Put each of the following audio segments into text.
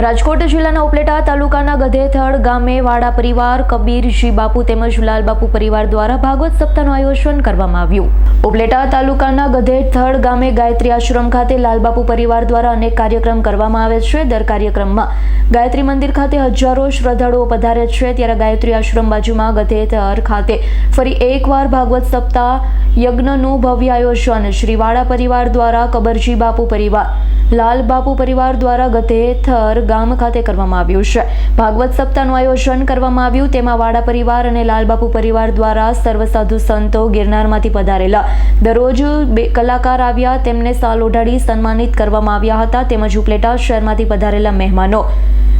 રાજકોટ જિલ્લાના ઉપલેટા તાલુકાના ગધેથળ ગામે વાડા પરિવાર કબીરજી બાપુ તેમજ લાલબાપુ પરિવાર દ્વારા ભાગવત સપ્તાહનું આયોજન કરવામાં આવ્યું. ઉપલેટા તાલુકાના ગધેથળ ગામે ગાયત્રી આશ્રમ ખાતે લાલબાપુ પરિવાર દ્વારા અનેક કાર્યક્રમ કરવામાં આવે છે. દર કાર્યક્રમમાં ગાયત્રી મંદિર ખાતે હજારો શ્રદ્ધાળુઓ પધારે છે. ત્યારે ગાયત્રી આશ્રમ બાજુમાં ગધેથર ખાતે ફરી એકવાર ભાગવત સપ્તાહ યજ્ઞનું ભવ્ય આયોજન શ્રી વાડા પરિવાર દ્વારા કબરજી બાપુ પરિવાર, લાલબાપુ પરિવાર દ્વારા ગધેથર ગામ ખાતે કરવામાં આવ્યું છે. ભાગવત સપ્તાહનું આયોજન કરવામાં આવ્યું. તેમાં વાડા પરિવાર અને લાલબાપુ પરિવાર દ્વારા સર્વ સાધુ સંતો ગિરનારમાંથી પધારેલા દરરોજ બે કલાકાર આવ્યા. તેમને સાલ ઓઢાડી સન્માનિત કરવામાં આવ્યા હતા. તેમજ ઉપલેટા શહેરમાંથી પધારેલા મહેમાનો.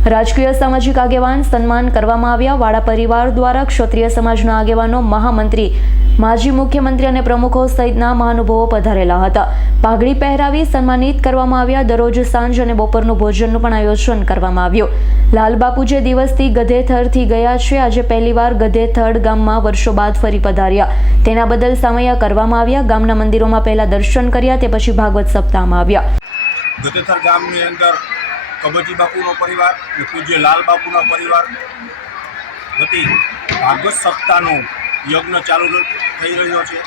રાજકીય સામાજિક આગેવાન સન્માન કરવામાં આવ્યા. વાડા પરિવાર દ્વારા ક્ષત્રિય સમાજના આગેવાનો, મહામંત્રી માજી મુખ્યમંત્રી અને પ્રમુખો સહિતના મહાનુભાવો પધારેલા હતા. પાઘડી પહેરાવી સન્માનિત કરવામાં આવ્યા. દરરોજ સાંજ અને બપોરનું ભોજનનું પણ આયોજન કરવામાં આવ્યું. લાલબાપુ જે દિવસથી ગધેથરથી ગયા છે. આજે પહેલીવાર ગધેથડ ગામમાં વર્ષો બાદ ફરી પધાર્યા. તેના બદલ સમયા કરવામાં આવ્યા. ગામના મંદિરોમાં પહેલા દર્શન કર્યા, તે પછી ભાગવત સપ્તાહમાં આવ્યા. ગતેથર ગામની અંદર કબજી બાપુનો પરિવાર પૂજ્ય લાલ પરિવાર વતી ભાગવત સપ્તાહનો યજ્ઞ ચાલુ થઈ રહ્યો છે.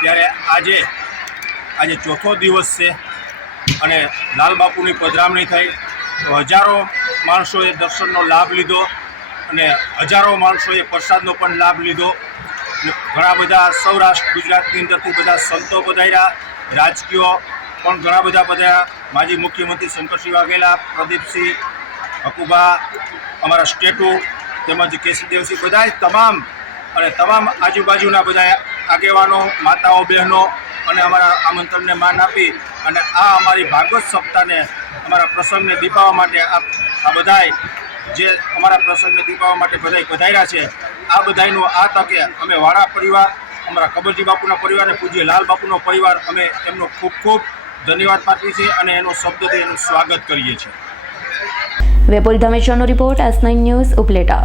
ત્યારે આજે આજે ચોથો દિવસ છે અને લાલબાપુની પધરામણી થઈ. હજારો માણસોએ દર્શનનો લાભ લીધો અને હજારો માણસોએ પ્રસાદનો પણ લાભ લીધો. ઘણા બધા સૌરાષ્ટ્ર, ગુજરાતની અંદરથી બધા સંતો પધાર્યા. રાજકીય પણ ઘણા બધા પધાર્યા. માજી મુખ્યમંત્રી શંકરસિંહ વાઘેલા પ્રદીપસિંહ હકુબા, અમારા સ્ટેટુ તેમજ કેશવદેવસિંહ બધા તમામ અને તમામ આજુબાજુના બધા આગેવાનો, માતાઓ, બહેનો અને અમારા આમંત્રણને માન આપી અને આ અમારી ભાગવત સપ્તાહને, અમારા પ્રસંગને દીપાવવા માટે આ બધાય જે અમારા પ્રસંગને દીપાવવા માટે બધાય પધાર્યા છે, આ બધાનું આ તકે અમે વાળા પરિવાર, અમારા કબરજી બાપુના પરિવારને પૂજ્ય લાલ બાપુનો પરિવાર, અમે એમનો ખૂબ ખૂબ ધન્યવાદ પાઠવી છીએ અને એનો શબ્દથી એનું સ્વાગત કરીએ છીએ. વેપોલ ધમેશાનો report S nine news Upleta.